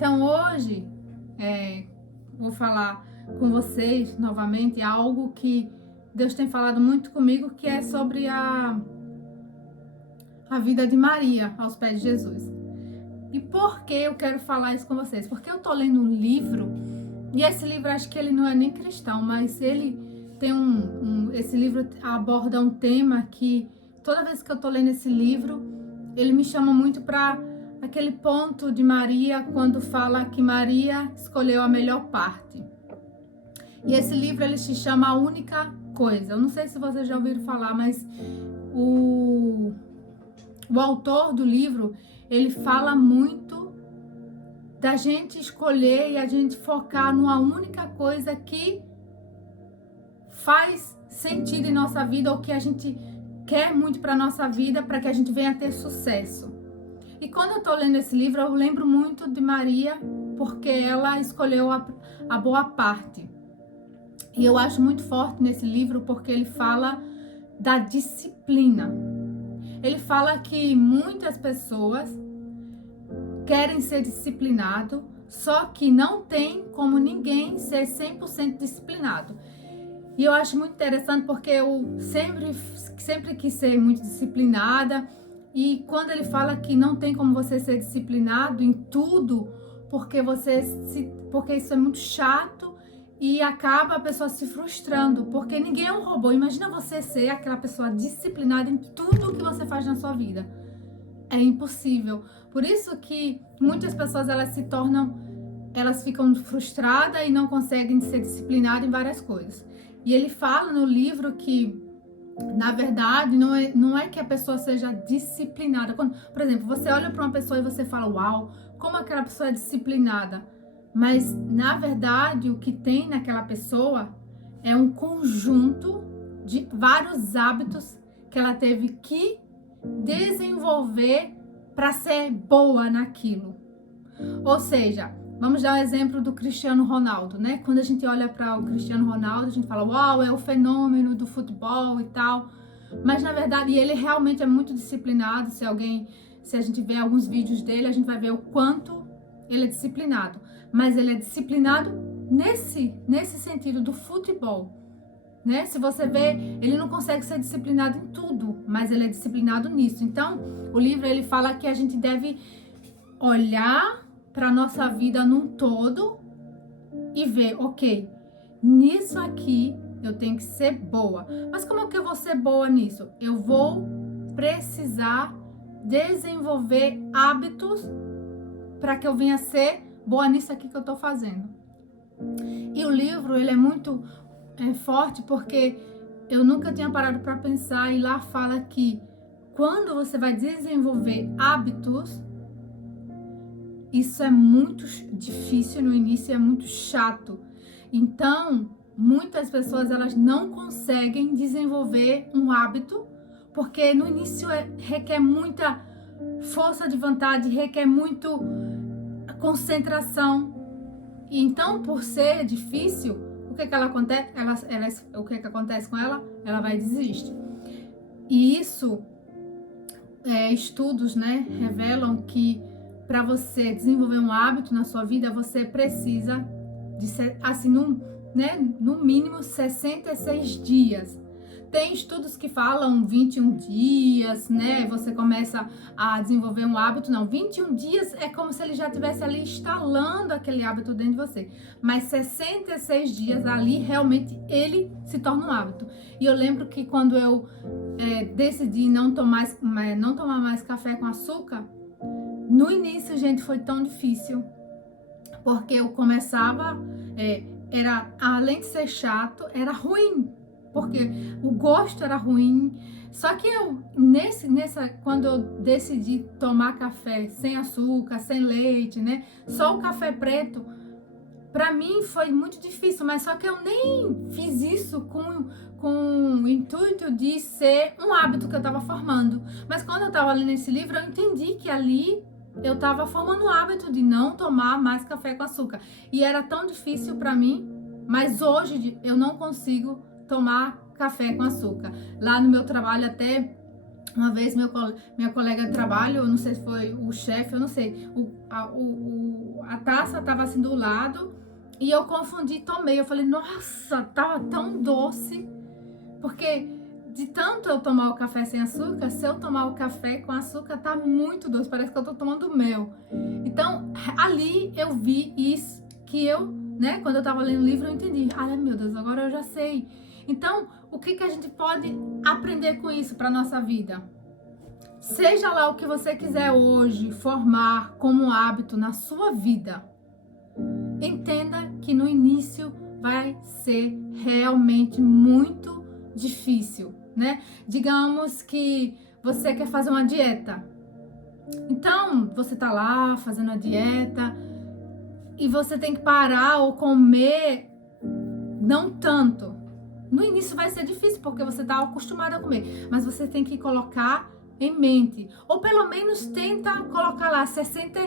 Então hoje vou falar com vocês novamente algo que Deus tem falado muito comigo, que é sobre a vida de Maria aos pés de Jesus. E por que eu quero falar isso com vocês? Porque eu tô lendo um livro, e esse livro acho que ele não é nem cristão, mas ele tem esse livro aborda um tema que toda vez que eu tô lendo esse livro, ele me chama muito para aquele ponto de Maria, quando fala que Maria escolheu a melhor parte. E esse livro ele se chama A Única Coisa. Eu não sei se vocês já ouviram falar, mas o autor do livro, ele fala muito da gente escolher e a gente focar numa única coisa que faz sentido em nossa vida, ou que a gente quer muito para nossa vida, para que a gente venha ter sucesso. E quando eu tô lendo esse livro, eu lembro muito de Maria, porque ela escolheu a boa parte. E eu acho muito forte nesse livro, porque ele fala da disciplina. Ele fala que muitas pessoas querem ser disciplinado, só que não tem como ninguém ser 100% disciplinado. E eu acho muito interessante, porque eu sempre quis ser muito disciplinada. E quando ele fala que não tem como você ser disciplinado em tudo, porque isso é muito chato e acaba a pessoa se frustrando, porque ninguém é um robô. Imagina você ser aquela pessoa disciplinada em tudo que você faz na sua vida. É impossível. Por isso que muitas pessoas elas ficam frustradas e não conseguem ser disciplinadas em várias coisas. E ele fala no livro que, na verdade, não é que a pessoa seja disciplinada. Por exemplo, você olha para uma pessoa e você fala, uau, como aquela pessoa é disciplinada. Mas, na verdade, o que tem naquela pessoa é um conjunto de vários hábitos que ela teve que desenvolver para ser boa naquilo. Ou seja, vamos dar um exemplo do Cristiano Ronaldo, né? Quando a gente olha para o Cristiano Ronaldo, a gente fala, uau, é o fenômeno do futebol e tal. Mas, na verdade, ele realmente é muito disciplinado. Se a gente vê alguns vídeos dele, a gente vai ver o quanto ele é disciplinado. Mas ele é disciplinado nesse sentido do futebol, né? Se você vê, ele não consegue ser disciplinado em tudo, mas ele é disciplinado nisso. Então, o livro ele fala que a gente deve olhar para a nossa vida num todo e ver, ok, nisso aqui eu tenho que ser boa. Mas como é que eu vou ser boa nisso? Eu vou precisar desenvolver hábitos para que eu venha ser boa nisso aqui que eu tô fazendo. E o livro, ele é muito forte, porque eu nunca tinha parado para pensar, e lá fala que quando você vai desenvolver hábitos, isso é muito difícil no início, é muito chato. Então, muitas pessoas elas não conseguem desenvolver um hábito, porque no início requer muita força de vontade, requer muito concentração. E então, por ser difícil, o que ela acontece? O que acontece com ela? Ela vai desistir. E isso, estudos, né, revelam que para você desenvolver um hábito na sua vida, você precisa de ser, assim, no mínimo 66 dias. Tem estudos que falam 21 dias, né? Você começa a desenvolver um hábito. Não, 21 dias é como se ele já estivesse ali instalando aquele hábito dentro de você. Mas 66 dias ali, realmente, ele se torna um hábito. E eu lembro que quando eu decidi não tomar mais café com açúcar, no início, gente, foi tão difícil. Porque eu começava, além de ser chato, era ruim. Porque o gosto era ruim. Só que quando eu decidi tomar café sem açúcar, sem leite, né? Só o café preto, pra mim foi muito difícil. Mas só que eu nem fiz isso com o intuito de ser um hábito que eu tava formando. Mas quando eu tava lendo esse livro, eu entendi que ali eu tava formando o hábito de não tomar mais café com açúcar. E era tão difícil pra mim, mas hoje eu não consigo tomar café com açúcar. Lá no meu trabalho até Uma vez minha colega de trabalho, eu não sei se foi o chefe, eu não sei, a taça estava assim do lado e eu confundi e tomei. Eu falei, nossa, tava tão doce. Porque de tanto eu tomar o café sem açúcar, se eu tomar o café com açúcar, tá muito doce, parece que eu tô tomando mel. Então, ali eu vi isso que eu, né, quando eu tava lendo o livro, eu entendi. Ai, meu Deus, agora eu já sei. Então, o que a gente pode aprender com isso para nossa vida? Seja lá o que você quiser hoje formar como hábito na sua vida, entenda que no início vai ser realmente muito difícil, né? Digamos que você quer fazer uma dieta. Então, você tá lá fazendo a dieta e você tem que parar ou comer não tanto. No início vai ser difícil porque você tá acostumado a comer, mas você tem que colocar em mente, ou pelo menos tenta colocar lá 60,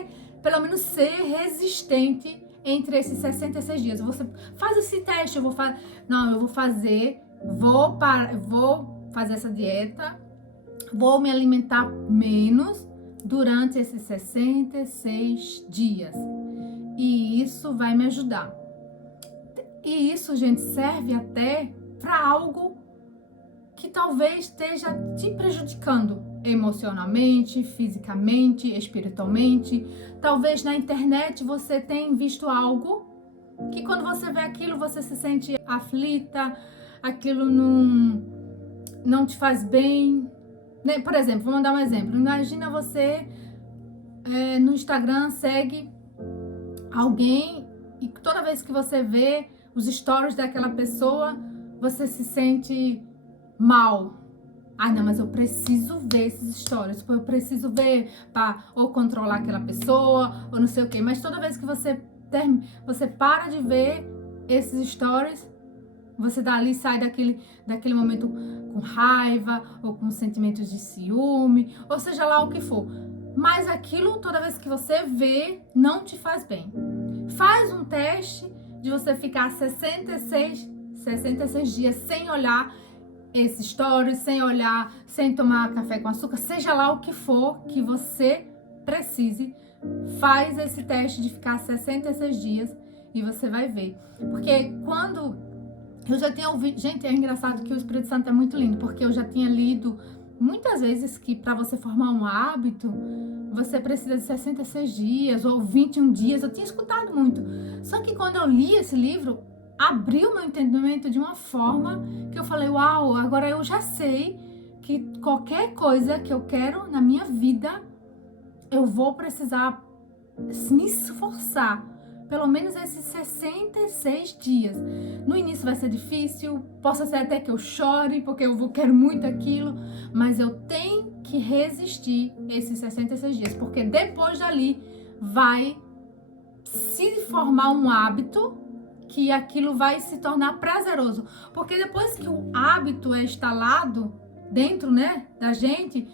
pelo menos ser resistente entre esses 66 dias. Você faz esse teste, eu vou fazer essa dieta, vou me alimentar menos durante esses 66 dias. E isso vai me ajudar. E isso, gente, serve até para algo que talvez esteja te prejudicando emocionalmente, fisicamente, espiritualmente. Talvez na internet você tenha visto algo que quando você vê aquilo você se sente aflita, aquilo não te faz bem. Por exemplo, vou dar um exemplo. Imagina você no Instagram segue alguém e toda vez que você vê os stories daquela pessoa, você se sente mal. Ai, não, mas eu preciso ver esses stories, eu preciso ver para ou controlar aquela pessoa, ou não sei o quê. Mas toda vez que você para de ver esses stories, você dali sai daquele momento com raiva, ou com sentimentos de ciúme, ou seja lá o que for. Mas aquilo, toda vez que você vê, não te faz bem. Faz um teste de você ficar 66 dias sem olhar esses stories, sem olhar, sem tomar café com açúcar, seja lá o que for que você precise, faz esse teste de ficar 66 dias e você vai ver. Porque quando eu já tinha ouvido, gente, é engraçado que o Espírito Santo é muito lindo, porque eu já tinha lido muitas vezes que para você formar um hábito, você precisa de 66 dias ou 21 dias, eu tinha escutado muito. Só que quando eu li esse livro, abriu meu entendimento de uma forma que eu falei, uau, agora eu já sei que qualquer coisa que eu quero na minha vida, eu vou precisar me esforçar, pelo menos esses 66 dias. No início vai ser difícil, possa ser até que eu chore, porque eu quero muito aquilo, mas eu tenho que resistir esses 66 dias, porque depois dali vai se formar um hábito que aquilo vai se tornar prazeroso. Porque depois que o hábito é instalado dentro, né, da gente,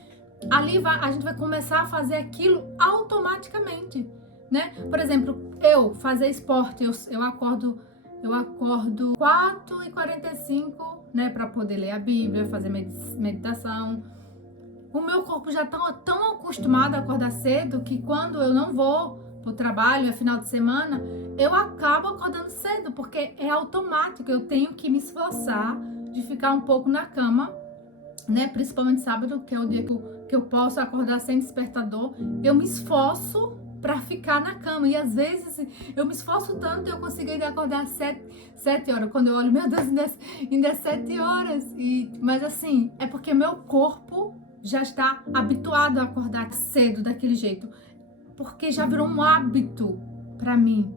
ali a gente vai começar a fazer aquilo automaticamente, né? Por exemplo, eu fazer esporte, eu acordo 4h45, né, para poder ler a Bíblia, fazer meditação. O meu corpo já tá tão acostumado a acordar cedo que quando eu não vou pro trabalho, é final de semana, eu acabo acordando cedo, porque é automático, eu tenho que me esforçar de ficar um pouco na cama, né? Principalmente sábado, que é o dia que eu posso acordar sem despertador, eu me esforço para ficar na cama, e às vezes eu me esforço tanto, eu consigo ainda acordar às 7 horas, quando eu olho, meu Deus, ainda é 7 horas, mas assim, é porque meu corpo já está habituado a acordar cedo daquele jeito, porque já virou um hábito para mim.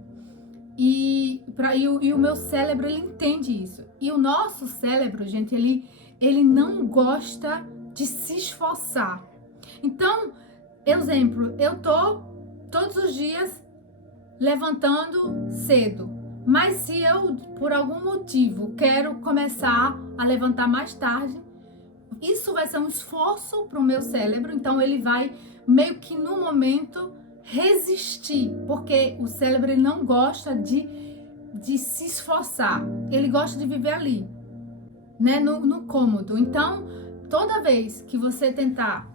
E o meu cérebro, ele entende isso. E o nosso cérebro, gente, ele não gosta de se esforçar. Então, exemplo, eu tô todos os dias levantando cedo. Mas se eu, por algum motivo, quero começar a levantar mais tarde, isso vai ser um esforço para o meu cérebro. Então, ele vai meio que no momento resistir, porque o cérebro ele não gosta de se esforçar, ele gosta de viver ali, né, no cômodo. Então toda vez que você tentar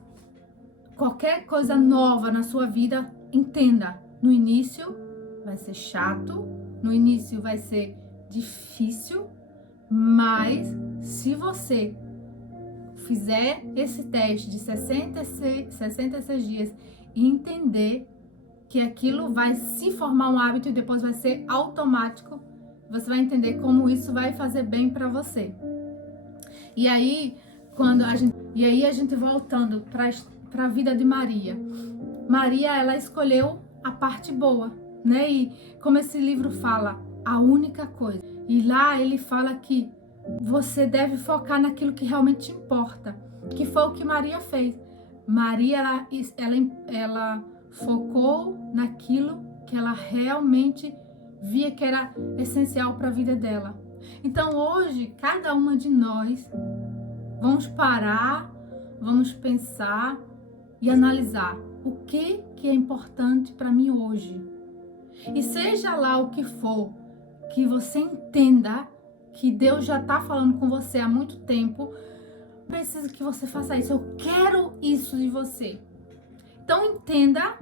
qualquer coisa nova na sua vida, entenda, no início vai ser chato, no início vai ser difícil, mas se você fizer esse teste de 66 dias e entender que aquilo vai se formar um hábito e depois vai ser automático, você vai entender como isso vai fazer bem para você. E aí, a gente voltando para a vida de Maria. Maria, ela escolheu a parte boa, né? E como esse livro fala, a única coisa. E lá ele fala que você deve focar naquilo que realmente importa, que foi o que Maria fez. Maria, ela focou naquilo que ela realmente via que era essencial para a vida dela. Então hoje, cada uma de nós vamos parar, vamos pensar e analisar o que é importante para mim hoje. E seja lá o que for, que você entenda que Deus já está falando com você há muito tempo, preciso que você faça isso. Eu quero isso de você. Então entenda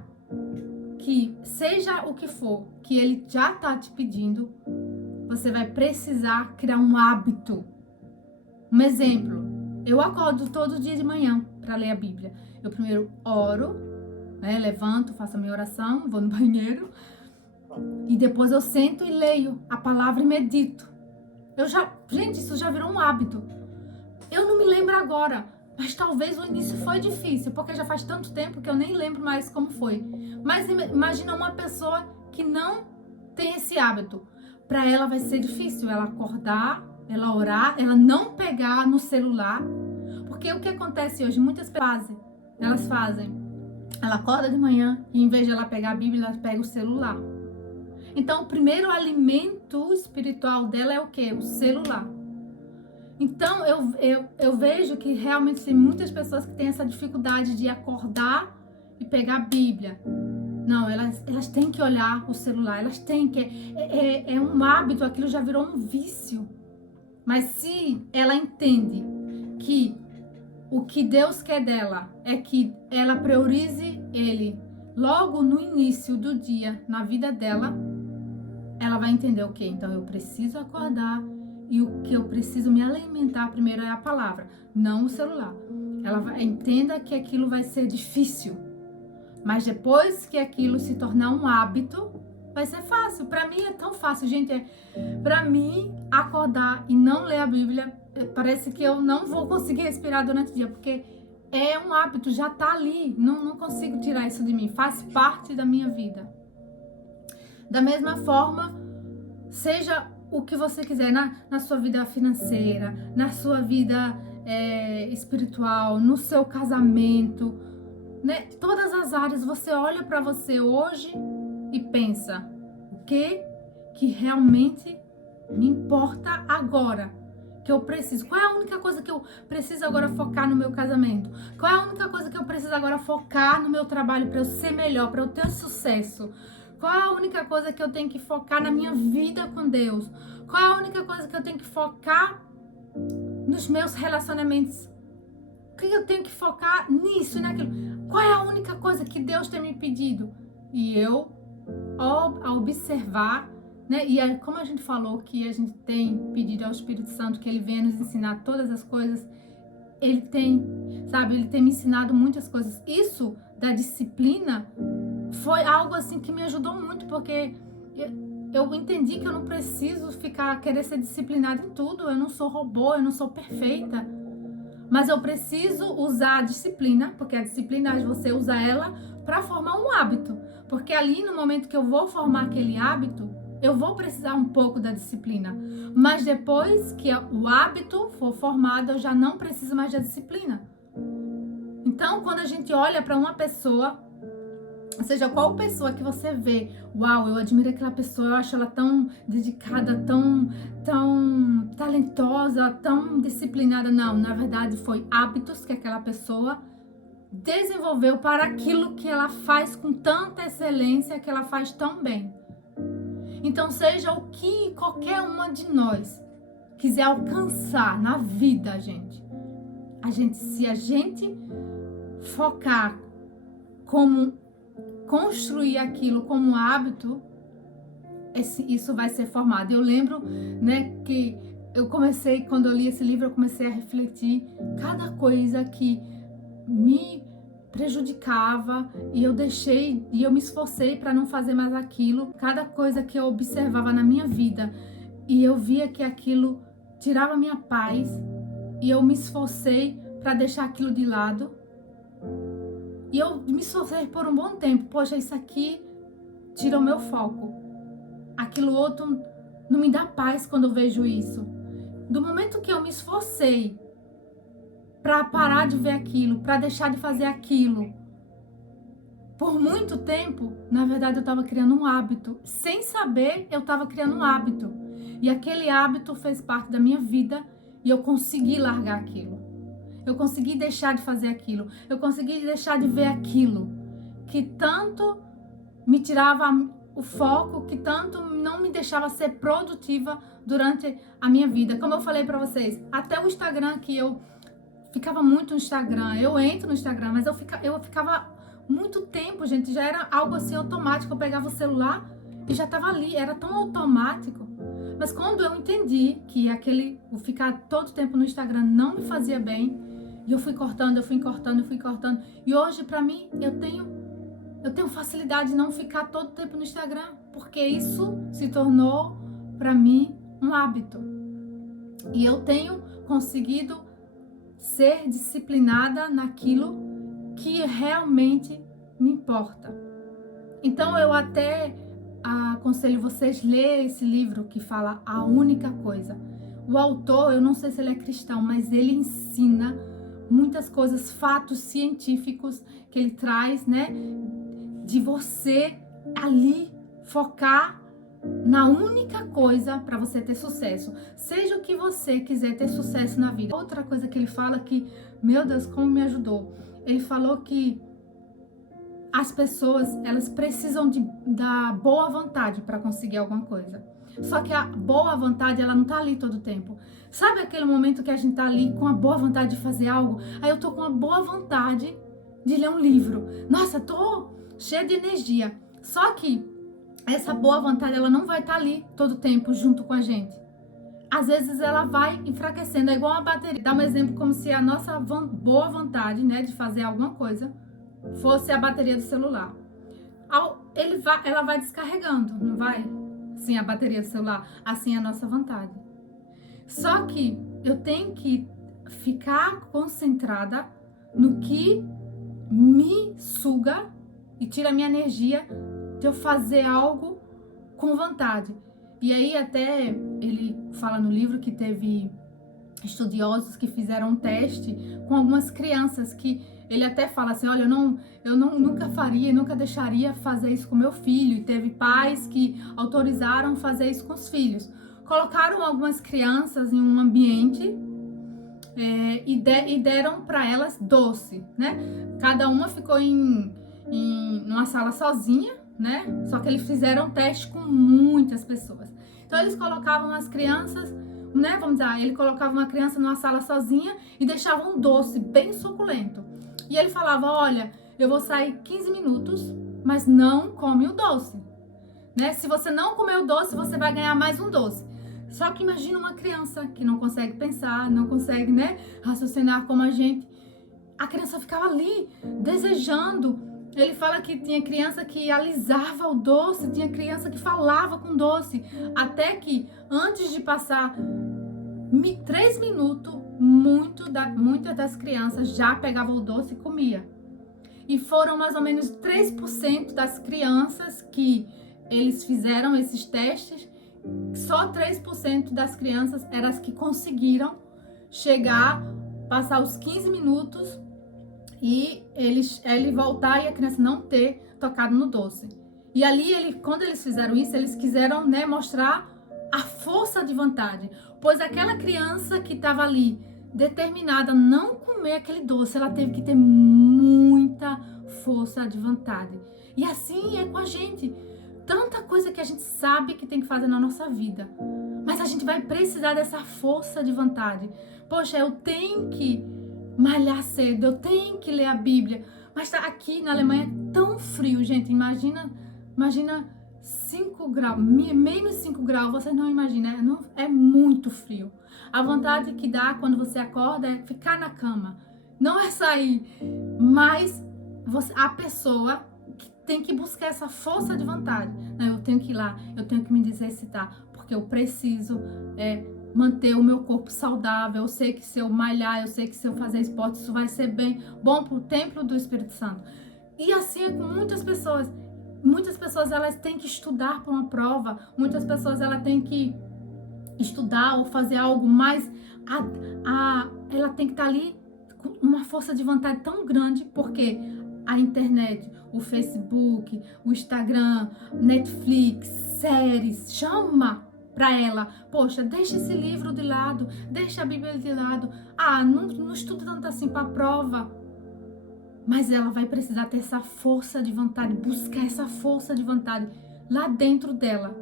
que seja o que for que Ele já está te pedindo, você vai precisar criar um hábito. Um exemplo, eu acordo todo dia de manhã para ler a Bíblia. Eu primeiro oro, né, levanto, faço a minha oração, vou no banheiro e depois eu sento e leio a palavra e medito. Gente, isso já virou um hábito. Eu não me lembro agora, mas talvez o início foi difícil, porque já faz tanto tempo que eu nem lembro mais como foi. Mas imagina uma pessoa que não tem esse hábito. Para ela vai ser difícil ela acordar, ela orar, ela não pegar no celular. Porque o que acontece hoje, muitas pessoas fazem. Ela acorda de manhã e em vez de ela pegar a Bíblia, ela pega o celular. Então, o primeiro alimento espiritual dela é o quê? O celular. Então, eu vejo que realmente tem muitas pessoas que têm essa dificuldade de acordar e pegar a Bíblia. Não, elas têm que olhar o celular, elas têm que... É um hábito, aquilo já virou um vício. Mas se ela entende que o que Deus quer dela é que ela priorize Ele logo no início do dia, na vida dela, ela vai entender o quê? Então eu preciso acordar e o que eu preciso me alimentar primeiro é a palavra, não o celular. Entenda que aquilo vai ser difícil, mas depois que aquilo se tornar um hábito, vai ser fácil. Para mim é tão fácil, gente. Para mim, acordar e não ler a Bíblia, parece que eu não vou conseguir respirar durante o dia, porque é um hábito, já tá ali. Não consigo tirar isso de mim. Faz parte da minha vida. Da mesma forma, seja o que você quiser na sua vida financeira, na sua vida espiritual, no seu casamento, né? Todas as áreas, você olha para você hoje e pensa, o que realmente me importa agora, que eu preciso? Qual é a única coisa que eu preciso agora focar no meu casamento? Qual é a única coisa que eu preciso agora focar no meu trabalho para eu ser melhor, para eu ter sucesso? Qual é a única coisa que eu tenho que focar na minha vida com Deus? Qual é a única coisa que eu tenho que focar nos meus relacionamentos? O que eu tenho que focar nisso e naquilo? Qual é a única coisa que Deus tem me pedido? E eu, ao observar, né? E como a gente falou que a gente tem pedido ao Espírito Santo que Ele venha nos ensinar todas as coisas, Ele tem me ensinado muitas coisas. Isso da disciplina foi algo assim que me ajudou muito, porque eu entendi que eu não preciso querer ser disciplinada em tudo. Eu não sou robô, eu não sou perfeita. Mas eu preciso usar a disciplina, porque a disciplina, você usa ela para formar um hábito. Porque ali, no momento que eu vou formar aquele hábito, eu vou precisar um pouco da disciplina. Mas depois que o hábito for formado, eu já não preciso mais da disciplina. Então, quando a gente olha para uma pessoa, ou seja, qual pessoa que você vê, uau, eu admiro aquela pessoa, eu acho ela tão dedicada, tão talentosa, tão disciplinada. Não, na verdade foi hábitos que aquela pessoa desenvolveu para aquilo que ela faz com tanta excelência, que ela faz tão bem. Então, seja o que qualquer uma de nós quiser alcançar na vida, gente, Se a gente focar como construir aquilo como hábito, isso vai ser formado. Eu lembro, né, que quando eu li esse livro, eu comecei a refletir cada coisa que me prejudicava e eu me esforcei para não fazer mais aquilo. Cada coisa que eu observava na minha vida e eu via que aquilo tirava a minha paz e eu me esforcei para deixar aquilo de lado. E eu me esforcei por um bom tempo. Poxa, isso aqui tira o meu foco. Aquilo outro não me dá paz quando eu vejo isso. Do momento que eu me esforcei para parar de ver aquilo, para deixar de fazer aquilo, por muito tempo, na verdade eu estava criando um hábito. Sem saber, eu estava criando um hábito. E aquele hábito fez parte da minha vida e eu consegui largar aquilo. Eu consegui deixar de fazer aquilo. Eu consegui deixar de ver aquilo que tanto me tirava o foco, que tanto não me deixava ser produtiva durante a minha vida. Como eu falei pra vocês, até o Instagram, que eu ficava muito no Instagram, eu entro no Instagram, mas eu ficava muito tempo, gente, já era algo assim automático, eu pegava o celular e já tava ali, era tão automático. Mas quando eu entendi que o ficar todo tempo no Instagram não me fazia bem, e eu fui cortando, e hoje pra mim eu tenho facilidade de não ficar todo tempo no Instagram, porque isso se tornou pra mim um hábito. E eu tenho conseguido ser disciplinada naquilo que realmente me importa. Então eu até aconselho vocês a ler esse livro que fala A Única Coisa. O autor, eu não sei se ele é cristão, mas ele ensina muitas coisas, fatos científicos que ele traz, né? De você ali focar na única coisa para você ter sucesso. Seja o que você quiser ter sucesso na vida. Outra coisa que ele fala que, meu Deus, como me ajudou. Ele falou que as pessoas, elas precisam da boa vontade para conseguir alguma coisa. Só que a boa vontade, ela não tá ali todo o tempo. Sabe aquele momento que a gente tá ali com a boa vontade de fazer algo? Aí eu tô com a boa vontade de ler um livro. Nossa, tô cheia de energia. Só que essa boa vontade, ela não vai estar ali todo o tempo junto com a gente. Às vezes ela vai enfraquecendo, é igual uma bateria. Dá um exemplo como se a nossa boa vontade, né, de fazer alguma coisa, fosse a bateria do celular. Ela vai descarregando, não vai? Assim, a bateria do celular, assim a nossa vontade. Só que eu tenho que ficar concentrada no que me suga e tira a minha energia de eu fazer algo com vontade. E aí até ele fala no livro que teve estudiosos que fizeram um teste com algumas crianças que ele até fala assim, olha, eu nunca faria, nunca deixaria fazer isso com meu filho. E teve pais que autorizaram fazer isso com os filhos. Colocaram algumas crianças em um ambiente e deram para elas doce, né? Cada uma ficou numa sala sozinha, né? Só que eles fizeram teste com muitas pessoas. Então eles colocavam as crianças, né? Vamos dizer, ele colocava uma criança numa sala sozinha e deixava um doce bem suculento. E ele falava, olha, eu vou sair 15 minutos, mas não come o doce, né? Se você não comer o doce, você vai ganhar mais um doce. Só que imagina uma criança que não consegue pensar, não consegue, né, raciocinar como a gente. A criança ficava ali, desejando. Ele fala que tinha criança que alisava o doce, tinha criança que falava com doce. Até que, antes de passar 3 minutos, muitas das crianças já pegavam o doce e comia. E foram mais ou menos 3% das crianças que eles fizeram esses testes. Só 3% das crianças eram as que conseguiram chegar, passar os 15 minutos e ele voltar e a criança não ter tocado no doce. E ali, quando eles fizeram isso, eles quiseram, né, mostrar a força de vontade. Pois aquela criança que estava ali, determinada a não comer aquele doce, ela teve que ter muita força de vontade. E assim é com a gente. Tanta coisa que a gente sabe que tem que fazer na nossa vida, mas a gente vai precisar dessa força de vontade. Poxa, eu tenho que malhar cedo, eu tenho que ler a Bíblia. Mas tá aqui na Alemanha é tão frio, gente. Imagina 5 graus, menos 5 graus, você não imagina, é muito frio. A vontade que dá quando você acorda é ficar na cama, não é sair. Mas a pessoa tem que buscar essa força de vontade. Não, eu tenho que ir lá, eu tenho que me exercitar, porque eu preciso manter o meu corpo saudável. Eu sei que se eu malhar, eu sei que se eu fazer esporte, isso vai ser bem bom para o templo do Espírito Santo. E assim é com muitas pessoas. Muitas pessoas, elas têm que estudar para uma prova. Muitas pessoas, elas têm que estudar ou fazer algo, mas ela tem que estar ali com uma força de vontade tão grande, porque a internet, o Facebook, o Instagram, Netflix, séries, chama para ela. Poxa, deixa esse livro de lado, deixa a Bíblia de lado. Não estuda tanto assim para a prova. Mas ela vai precisar ter essa força de vontade, buscar essa força de vontade lá dentro dela.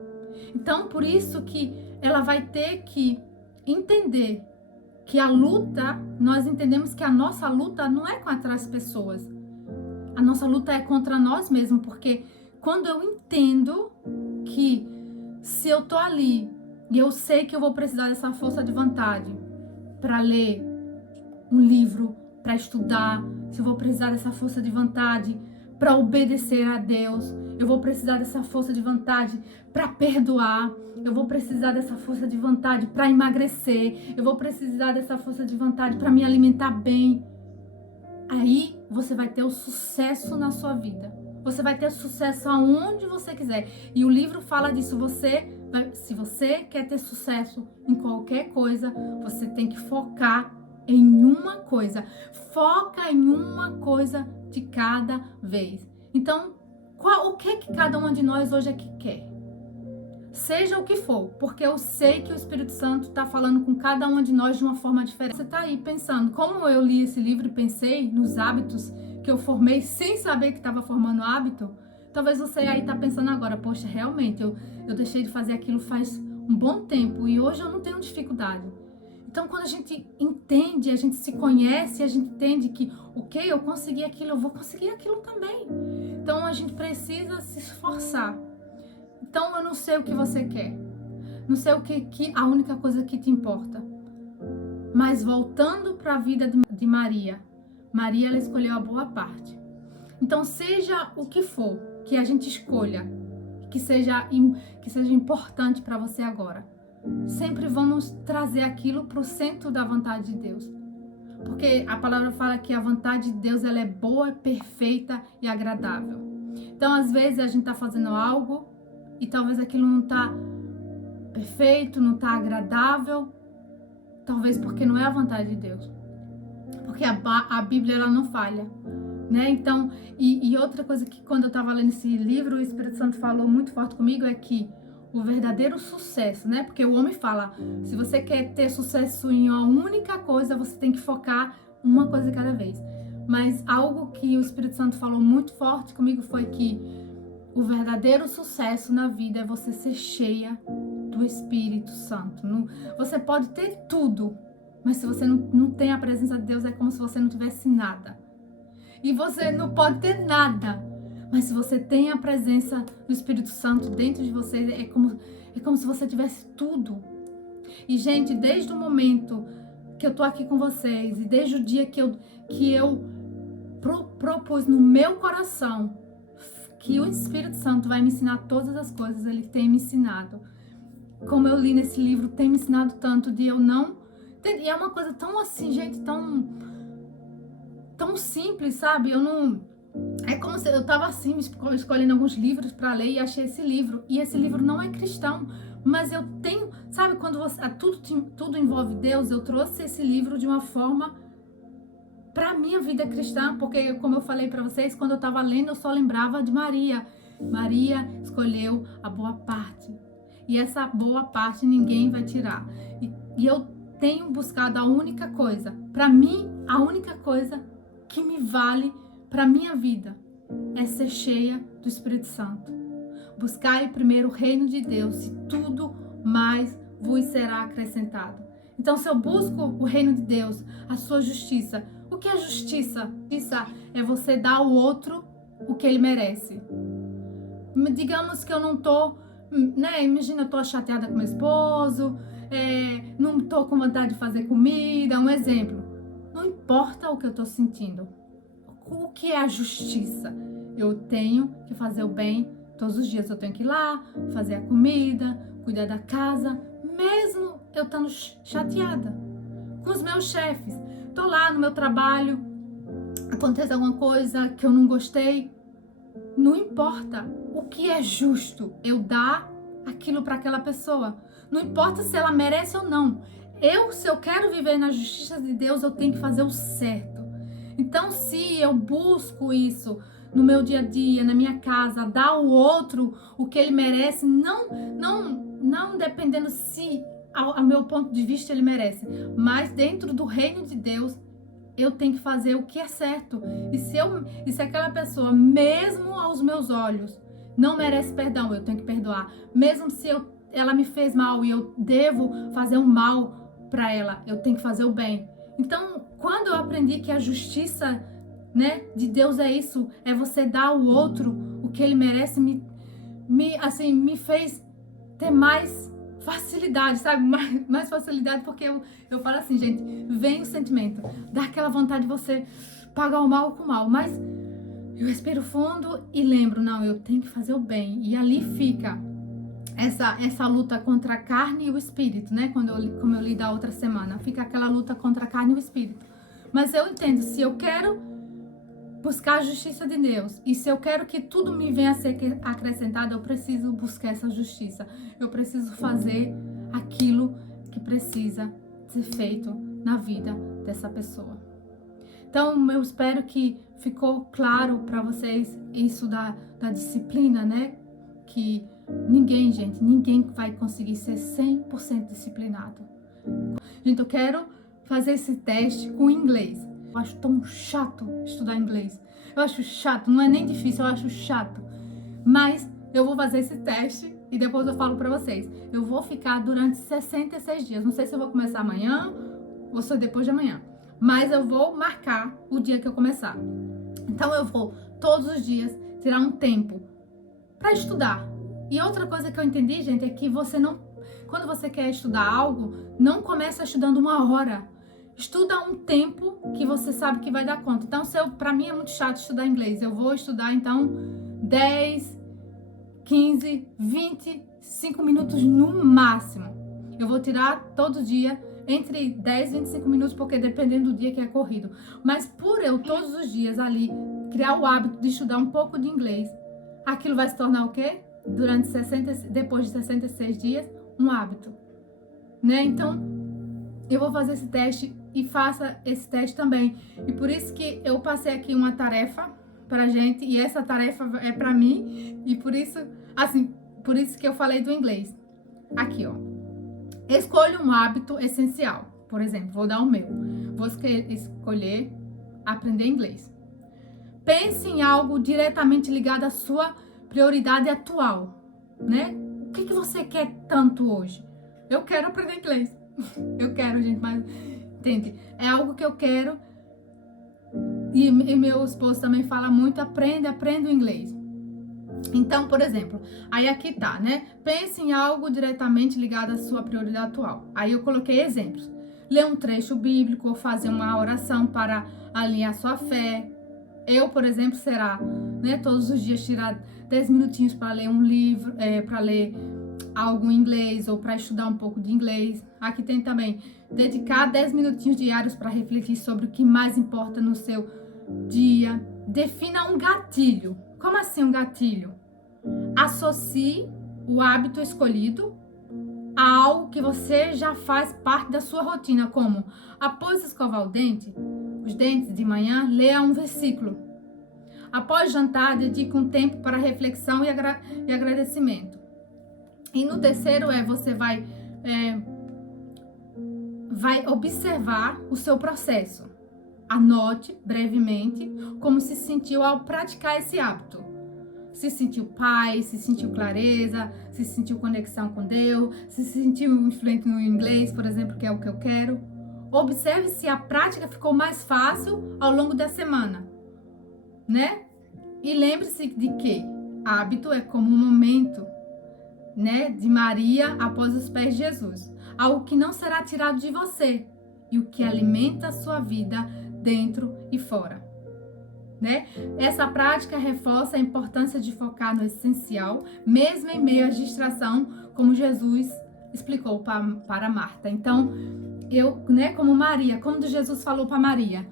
Então, por isso que ela vai ter que entender que a luta, nós entendemos que a nossa luta não é contra as pessoas. A nossa luta é contra nós mesmos, porque quando eu entendo que se eu tô ali e eu sei que eu vou precisar dessa força de vontade para ler um livro, para estudar, se eu vou precisar dessa força de vontade para obedecer a Deus, eu vou precisar dessa força de vontade para perdoar, eu vou precisar dessa força de vontade para emagrecer, eu vou precisar dessa força de vontade para me alimentar bem. Aí você vai ter o sucesso na sua vida. Você vai ter sucesso aonde você quiser. E o livro fala disso. Se você quer ter sucesso em qualquer coisa, você tem que focar em uma coisa. Foca em uma coisa de cada vez. Então, o que cada uma de nós hoje é que quer? Seja o que for, porque eu sei que o Espírito Santo está falando com cada uma de nós de uma forma diferente. Você está aí pensando, como eu li esse livro e pensei nos hábitos que eu formei sem saber que estava formando hábito, talvez você aí está pensando agora, poxa, realmente, eu deixei de fazer aquilo faz um bom tempo e hoje eu não tenho dificuldade. Então, quando a gente entende, a gente se conhece, a gente entende que, ok, eu consegui aquilo, eu vou conseguir aquilo também. Então, a gente precisa se esforçar. Então, eu não sei o que você quer. Não sei a única coisa que te importa. Mas voltando para a vida de Maria, ela escolheu a boa parte. Então, seja o que for que a gente escolha, que seja importante para você agora, sempre vamos trazer aquilo para o centro da vontade de Deus. Porque a palavra fala que a vontade de Deus ela é boa, perfeita e agradável. Então, às vezes, a gente está fazendo algo e talvez aquilo não está perfeito, não está agradável, talvez porque não é a vontade de Deus. Porque a Bíblia ela não falha, né? Então, e outra coisa que quando eu estava lendo esse livro, o Espírito Santo falou muito forte comigo é que o verdadeiro sucesso, né? Porque o homem fala, se você quer ter sucesso em uma única coisa, você tem que focar uma coisa cada vez. Mas algo que o Espírito Santo falou muito forte comigo foi que o verdadeiro sucesso na vida é você ser cheia do Espírito Santo. Você pode ter tudo, mas se você não tem a presença de Deus, é como se você não tivesse nada. E você não pode ter nada, mas se você tem a presença do Espírito Santo dentro de você, é como se você tivesse tudo. E, gente, desde o momento que eu tô aqui com vocês, e desde o dia que eu propus no meu coração que o Espírito Santo vai me ensinar todas as coisas, ele tem me ensinado. Como eu li nesse livro, tem me ensinado tanto de eu não... E é uma coisa tão assim, gente, tão simples, sabe? É como se eu tava assim, escolhendo alguns livros para ler e achei esse livro. E esse livro não é cristão, mas eu tenho... Sabe, quando tudo envolve Deus, eu trouxe esse livro de uma forma para minha vida cristã, porque como eu falei para vocês, quando eu estava lendo, eu só lembrava de Maria. Maria escolheu a boa parte. E essa boa parte ninguém vai tirar. E eu tenho buscado a única coisa, para mim, a única coisa que me vale para minha vida é ser cheia do Espírito Santo. Buscai primeiro o reino de Deus e tudo mais vos será acrescentado. Então, se eu busco o reino de Deus, a sua justiça, O que é justiça? Justiça é você dar ao outro o que ele merece. Digamos que eu não tô, né? Imagina, eu tô chateada com meu esposo, não tô com vontade de fazer comida, um exemplo. Não importa o que eu tô sentindo. O que é a justiça? Eu tenho que fazer o bem todos os dias. Eu tenho que ir lá, fazer a comida, cuidar da casa, mesmo eu estando chateada com os meus chefes. Tô lá no meu trabalho, acontece alguma coisa que eu não gostei. Não importa o que é justo, eu dar aquilo para aquela pessoa. Não importa se ela merece ou não. Se eu quero viver na justiça de Deus, eu tenho que fazer o certo. Então, se eu busco isso no meu dia a dia, na minha casa, dar ao outro o que ele merece, não dependendo se ao meu ponto de vista ele merece, mas dentro do reino de Deus, eu tenho que fazer o que é certo. E se aquela pessoa, mesmo aos meus olhos, não merece perdão, eu tenho que perdoar. Mesmo se ela me fez mal e eu devo fazer um mal para ela, eu tenho que fazer o bem. Então, quando eu aprendi que a justiça, né, de Deus é isso, é você dar ao outro o que ele merece, me fez ter mais facilidade, sabe? Mais facilidade, porque eu falo assim, gente, vem o sentimento, dá aquela vontade de você pagar o mal com o mal, mas eu respiro fundo e lembro, não, eu tenho que fazer o bem. E ali fica essa luta contra a carne e o espírito, né? Como eu li da outra semana, fica aquela luta contra a carne e o espírito. Mas eu entendo, se eu quero buscar a justiça de Deus, e se eu quero que tudo me venha a ser acrescentado, eu preciso buscar essa justiça. Eu preciso fazer aquilo que precisa ser feito na vida dessa pessoa. Então, eu espero que ficou claro para vocês isso da disciplina, né? Que ninguém vai conseguir ser 100% disciplinado. Gente, eu quero fazer esse teste com inglês. Eu acho tão chato estudar inglês. Eu acho chato, não é nem difícil, eu acho chato. Mas eu vou fazer esse teste e depois eu falo pra vocês. Eu vou ficar durante 66 dias. Não sei se eu vou começar amanhã ou se depois de amanhã. Mas eu vou marcar o dia que eu começar. Então eu vou todos os dias tirar um tempo pra estudar. E outra coisa que eu entendi, gente, é que quando você quer estudar algo, não começa estudando 1 hora. Estuda um tempo que você sabe que vai dar conta. Então, pra mim é muito chato estudar inglês. Eu vou estudar, então, 10, 15, 25 minutos no máximo. Eu vou tirar todo dia entre 10 e 25 minutos, porque dependendo do dia que é corrido. Mas por eu todos os dias ali criar o hábito de estudar um pouco de inglês, aquilo vai se tornar o quê? Depois de 66 dias, um hábito. Né? Então, eu vou fazer esse teste e faça esse teste também. E por isso que eu passei aqui uma tarefa pra gente, e essa tarefa é pra mim, e por isso que eu falei do inglês. Aqui, ó. Escolha um hábito essencial. Por exemplo, vou dar o meu. Vou escolher aprender inglês. Pense em algo diretamente ligado à sua prioridade atual, né? O que você quer tanto hoje? Eu quero aprender inglês. Eu quero, gente, mas entende? É algo que eu quero. E meu esposo também fala muito, aprenda o inglês. Então, por exemplo, aí aqui tá, né? Pense em algo diretamente ligado à sua prioridade atual. Aí eu coloquei exemplos. Ler um trecho bíblico ou fazer uma oração para alinhar sua fé. Eu, por exemplo, será, né, todos os dias tirar 10 minutinhos para ler um livro, para ler algo em inglês ou para estudar um pouco de inglês. Aqui tem também dedicar 10 minutinhos diários para refletir sobre o que mais importa no seu dia. Defina um gatilho. Como assim um gatilho? Associe o hábito escolhido a algo que você já faz parte da sua rotina, como após escovar os dentes de manhã, leia um versículo. Após jantar, dedique um tempo para reflexão e agradecimento. E no terceiro você vai observar o seu processo. Anote brevemente como se sentiu ao praticar esse hábito. Se sentiu paz, se sentiu clareza, se sentiu conexão com Deus, se sentiu influente no inglês, por exemplo, que é o que eu quero. observe se a prática ficou mais fácil ao longo da semana, né? E lembre-se de que hábito é como um momento, né, de Maria após os pés de Jesus. Algo que não será tirado de você e o que alimenta a sua vida dentro e fora, né? Essa prática reforça a importância de focar no essencial, mesmo em meio à distração, como Jesus explicou para Marta. Então, né, como Maria, quando Jesus falou para Maria,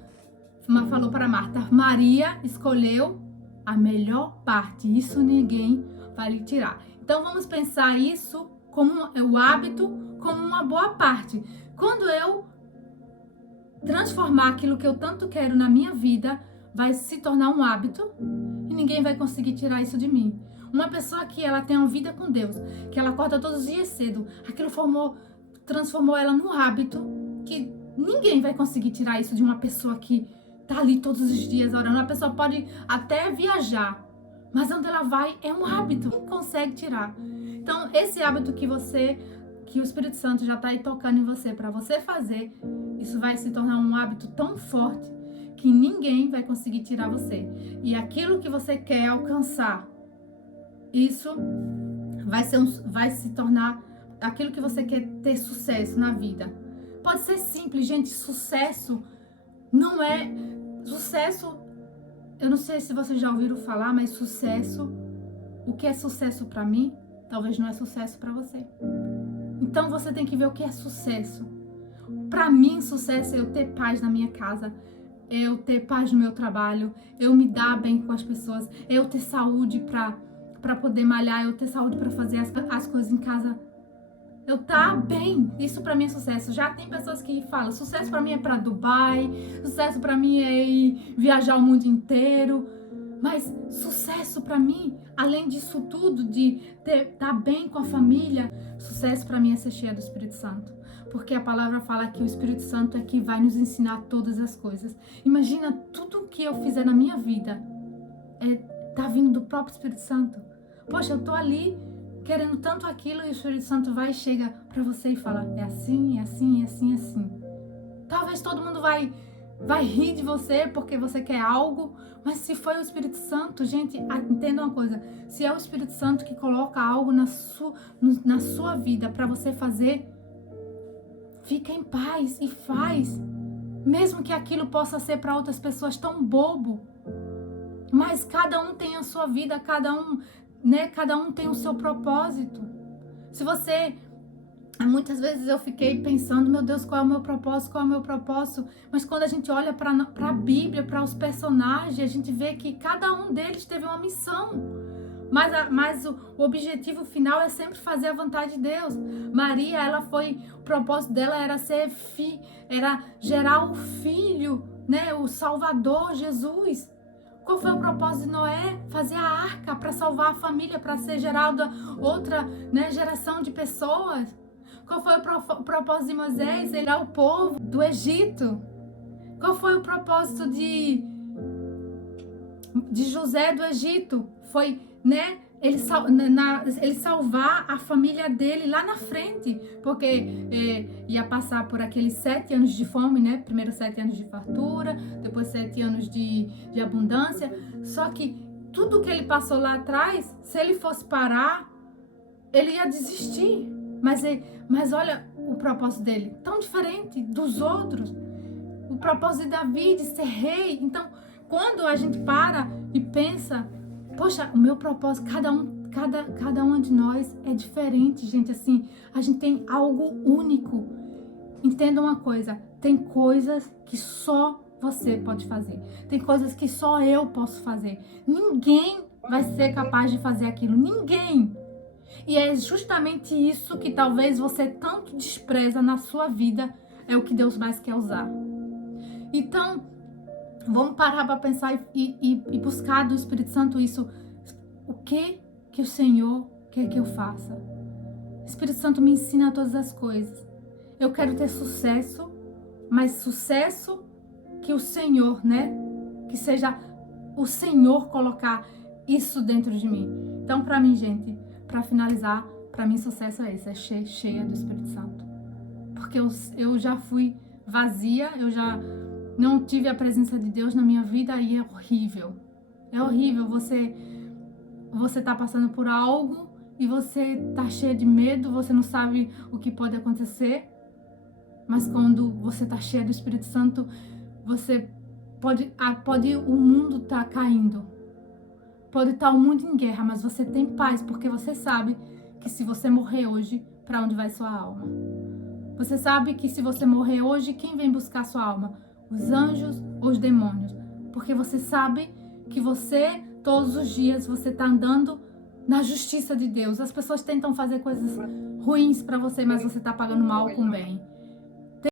falou para Marta, Maria escolheu a melhor parte, isso ninguém vai lhe tirar. Então, vamos pensar isso como o hábito, como uma boa parte. Quando eu transformar aquilo que eu tanto quero na minha vida, vai se tornar um hábito e ninguém vai conseguir tirar isso de mim. Uma pessoa que ela tem uma vida com Deus, que ela acorda todos os dias cedo, aquilo transformou ela num hábito que ninguém vai conseguir tirar isso de uma pessoa que tá ali todos os dias orando. A pessoa pode até viajar, mas onde ela vai é um hábito, ninguém consegue tirar. Então, esse hábito que o Espírito Santo já tá aí tocando em você para você fazer, isso vai se tornar um hábito tão forte que ninguém vai conseguir tirar você. E aquilo que você quer alcançar, isso vai se tornar aquilo que você quer ter sucesso na vida. Pode ser simples, gente. Sucesso não é... Sucesso, eu não sei se vocês já ouviram falar, mas sucesso, o que é sucesso para mim, talvez não é sucesso para você. Então você tem que ver o que é sucesso. Para mim, sucesso é eu ter paz na minha casa, eu ter paz no meu trabalho, eu me dar bem com as pessoas, eu ter saúde para poder malhar, eu ter saúde para fazer as coisas em casa. Eu tá bem, isso pra mim é sucesso. Já tem pessoas que falam, sucesso pra mim é pra Dubai, sucesso pra mim é ir viajar o mundo inteiro. Mas sucesso pra mim, além disso tudo, de tá bem com a família, sucesso pra mim é ser cheia do Espírito Santo. Porque a palavra fala que o Espírito Santo é que vai nos ensinar todas as coisas. Imagina tudo que eu fizer na minha vida, tá vindo do próprio Espírito Santo. Poxa, eu tô ali querendo tanto aquilo e o Espírito Santo vai e chega pra você e fala, é assim, é assim, é assim, é assim. Talvez todo mundo vai rir de você porque você quer algo, mas se foi o Espírito Santo, gente, entenda uma coisa, se é o Espírito Santo que coloca algo na sua vida pra você fazer, fica em paz e faz, mesmo que aquilo possa ser pra outras pessoas tão bobo, mas cada um tem a sua vida, cada um tem o seu propósito. Se você... Muitas vezes eu fiquei pensando, meu Deus, qual é o meu propósito, qual é o meu propósito? Mas quando a gente olha para a Bíblia, para os personagens, a gente vê que cada um deles teve uma missão. Mas o objetivo final é sempre fazer a vontade de Deus. Maria, o propósito dela era era gerar o Filho, né, o Salvador, Jesus. Qual foi o propósito de Noé? Fazer a arca para salvar a família, para ser gerada outra, né, geração de pessoas. Qual foi o propósito de Moisés? Tirar o povo do Egito. Qual foi o propósito de José do Egito? Foi, né, ele salvar a família dele lá na frente, porque ia passar por aqueles 7 anos de fome, né? Primeiro 7 anos de fartura, depois 7 anos de abundância. Só que tudo que ele passou lá atrás, se ele fosse parar, ele ia desistir. Mas olha o propósito dele, tão diferente dos outros. O propósito de Davi de ser rei. Então, quando a gente para e pensa, poxa, o meu propósito, cada um de nós é diferente, gente. Assim, a gente tem algo único. Entenda uma coisa, tem coisas que só você pode fazer. Tem coisas que só eu posso fazer. Ninguém vai ser capaz de fazer aquilo. Ninguém. E é justamente isso que talvez você tanto despreza na sua vida, é o que Deus mais quer usar. Então, vamos parar para pensar e buscar do Espírito Santo isso. O que o Senhor quer que eu faça? O Espírito Santo me ensina todas as coisas. Eu quero ter sucesso, mas sucesso que o Senhor, né? Que seja o Senhor colocar isso dentro de mim. Então, para mim, gente, para finalizar, para mim sucesso é esse, é cheia do Espírito Santo. Porque eu já fui vazia, eu já não tive a presença de Deus na minha vida e é horrível. É horrível, você tá passando por algo e você tá cheio de medo, você não sabe o que pode acontecer, mas quando você tá cheio do Espírito Santo, você pode o mundo tá caindo, pode estar o mundo em guerra, mas você tem paz, porque você sabe que se você morrer hoje, para onde vai sua alma? Você sabe que se você morrer hoje, quem vem buscar sua alma? Os anjos ou os demônios? Porque você sabe que você, todos os dias, você está andando na justiça de Deus. As pessoas tentam fazer coisas ruins para você, mas você está pagando mal com bem.